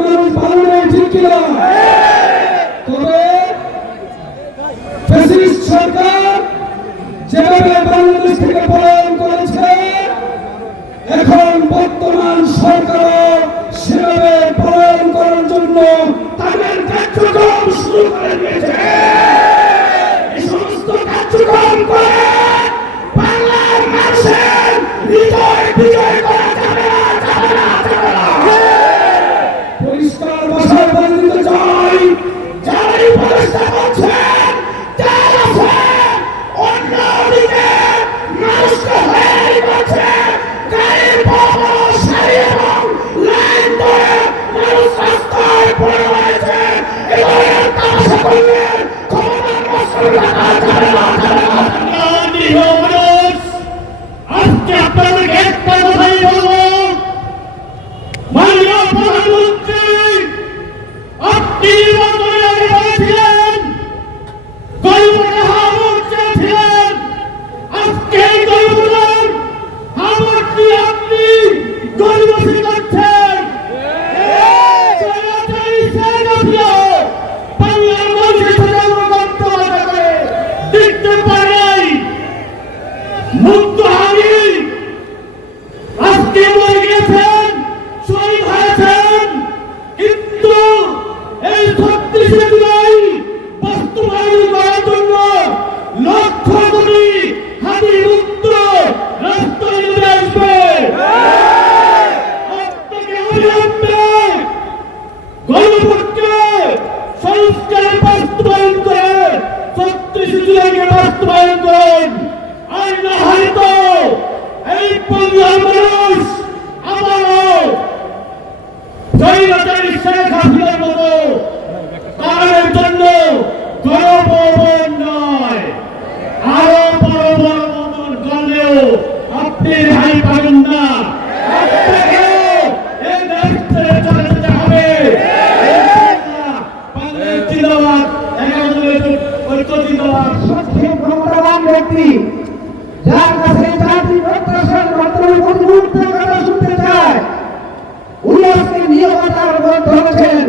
মানুষ ভালো নেই, ঠিক কিনা? তবে ফ্যাসিস্ট সরকার যেভাবে বাংলাদেশ থেকে পলায়ন করেছে, এখন বর্তমান সরকারও সেভাবে পলায়ন করার জন্য তাদের কার্যক্রম শুরু করে দিয়েছে। এই সমস্ত কার্যক্রম করে বাংলার মানুষের হৃদয় বিজয় করা যাবে না, যাবে না, যাবে না। পরিষ্কার ভাষায় বলে দিতে চাই, যারা এই প্রচেষ্টা করছেন, যারা আছেন, অন্যদিকে মানুষকে হয়রানি করছে, গাড়ির বড় সারি এবং লাইন ধরে মানুষ রাস্তায় পড়ে রয়েছে। এবারে তামাশা করলে ক্ষমতার মশল রাখা যাবে না, যাবে না। আজকে আপনাদেরকে একটা কথাই বলবো, মাননীয় প্রধানমন্ত্রী, আপনি নির্বাচনের আগে বলেছিলেন গরিবের হামর চেয়েছিলেন। আজকে এই গরিবের হামরটি আপনি গরিবসি করছেন। বাংলার মানুষের সাথে বক্তব্য করে দেখতে পারেন মুক্ত হানি আজকে মরে গেছেন, শহীদ হয়েছেন, কিন্তু এই 36 জুলাই বাস্তবায়ন করার জন্য লক্ষ কোটি হাতি মুক্ত রাস্তায় নেমে আসবে। আপনাকে অবিলম্বে গণভোটকে সংস্কার বাস্তবায়ন করে 36 জুলাইকে বাস্তবায়ন করুন। আর না হয়তো এই বাংলার মানুষ আবারও স্বৈরাচারী শেখ হাসিনার মতো কারণের জন্য গণভবন নয়, আরো বড় বড় ভবন করলেও আপনি রেহাই পাবেন না। আপনাকেও এই দেশ ছেড়ে চলে যেতে হবে। বাংলাদেশ জিন্দাবাদ, 11 দলের ঐক্য জিন্দাবাদ। সবচেয়ে ক্ষমতাবান ব্যক্তি, যার কাছে জাতি প্রত্যাশার বর্তমানে প্রতিমুহূর্তে কথা শুনতে চায়, উনি আজকে নিয়োগতার মধ্যে হচ্ছেন